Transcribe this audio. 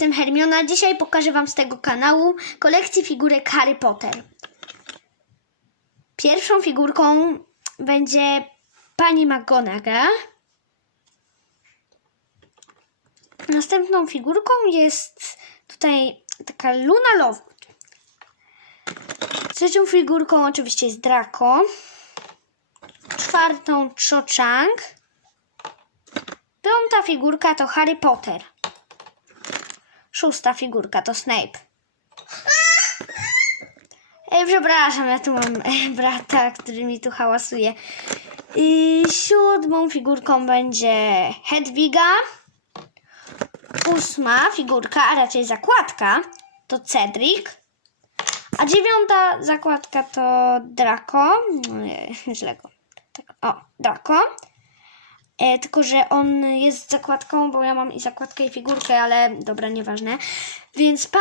jestem Hermiona. Dzisiaj pokażę Wam z tego kanału kolekcję figurek Harry Potter. Pierwszą figurką będzie pani McGonagall. Następną figurką jest tutaj taka Luna Lovegood. Trzecią figurką oczywiście jest Draco. Czwartą Cho Chang. Piąta figurka to Harry Potter. Szósta figurka to Snape. Ej, przepraszam, ja tu mam brata, który mi tu hałasuje. I siódmą figurką będzie Hedwiga. Ósma figurka, a raczej zakładka, to Cedric. A dziewiąta zakładka to Draco. Nie, źle go. O, Draco. E, tylko, że on jest zakładką, bo ja mam i zakładkę i figurkę, ale dobra, nieważne. Więc pa!